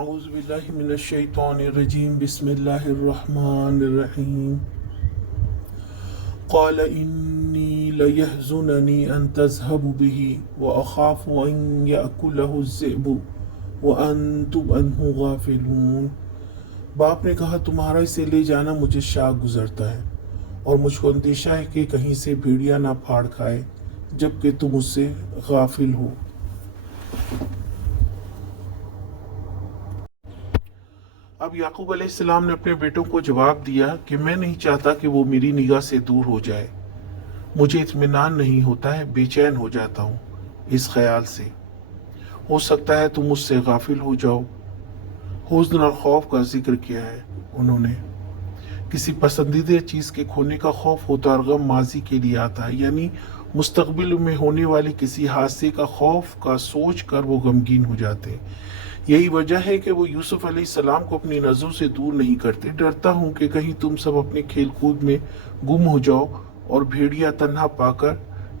اعوذ باللہ من الشیطان الرجیم بسم اللہ الرحمن الرحیم قال انی لیحزننی ان تذهبوا به واخاف ان یأکلہ الذئب وانتم عنہ غافلون۔ باپ نے کہا تمہارا اسے لے جانا مجھے شاق گزرتا ہے اور مجھ کو اندیشہ ہے کہ کہیں سے بھیڑیا نہ پھاڑ کھائے جبکہ تم اس سے غافل ہو۔ اب یعقوب علیہ السلام نے اپنے بیٹوں کو جواب دیا کہ میں نہیں چاہتا کہ وہ میری نگاہ سے دور ہو جائے، مجھے اطمینان نہیں ہوتا ہے، بے چین ہو جاتا ہوں اس خیال سے، ہو سکتا ہے تم مجھ سے غافل ہو جاؤ۔ حزن اور خوف کا ذکر کیا ہے انہوں نے۔ کسی پسندیدہ چیز کے کھونے کا خوف ہوتا اور غم ماضی کے لیے آتا ہے، یعنی مستقبل میں ہونے والے کسی حادثے کا خوف کا سوچ کر وہ غمگین ہو جاتے ہیں۔ یہی وجہ ہے کہ وہ یوسف علیہ السلام کو اپنی نظروں سے دور نہیں کرتے۔ ڈرتا ہوں کہ کہیں تم سب اپنے کھیل کود میں گم ہو جاؤ اور بھیڑیا تنہا پا کر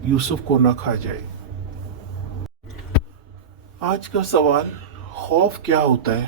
یوسف کو نہ کھا جائے۔ آج کا سوال، خوف کیا ہوتا ہے؟